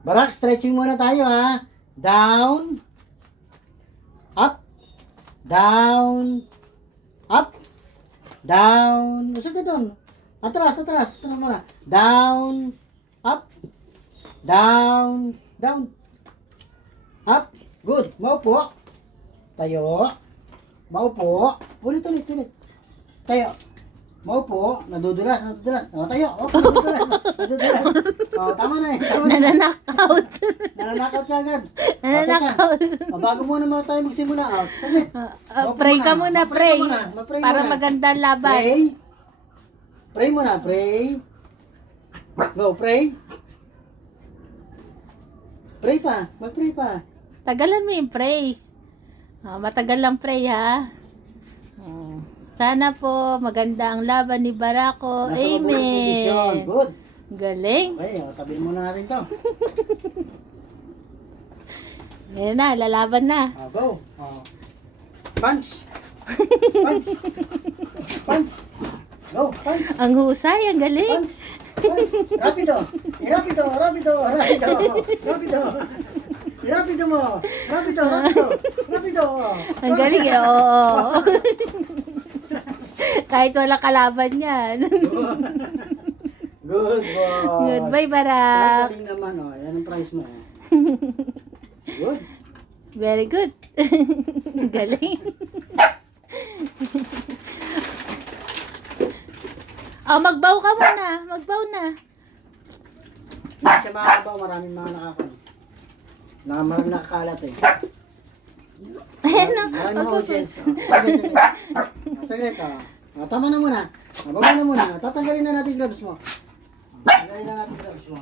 Barak, stretching muna tayo ha. Down. Up. Down. Up. Down. Usa ka doon. Atras. Ito na muna. Down. Up. Down. Down. Up. Good. Maupo. Tayo. Maupo. Ulit. Tayo. Maupo. Nadudulas. O, tayo. O, nadudulas. O, tama na eh. Nananakaut. Nananakaut ka agad. Nananakaut. O, bago muna tayo magsimula. O, sabi. Pray ka muna, pray. Ma-pray Para muna. maganda ang laban. Pray. Pray muna, pray. Go, pray. Pray pa. Mag-pray pa. Tagalan mo yung pray. Matagal lang pray ha. Sana po maganda ang laban ni Barako. Nasa mabuting kondisyon. Amen. Good. Galing. Okay, tabihin muna natin to. Ngayon na, lalaban na. Go. Punch. Punch. Go, punch. Ang husay, ang galing. Punch. Rapido. Rapido mo. Rapido. Ang galing eh, oo. Kahit wala kalaban yan. Good boy. Goodbye, Barak. Galing naman, oh. Yan ang prize mo. Good. Very good. Galing. Magbaw ka muna. Magbaw na. Hindi siya makakabaw. Maraming mga nakakalat eh. Maraming mga audience. Saglit. Tama na muna. Baba na muna. Tatanggalin na natin gloves mo. Tatanggalin na natin gloves mo.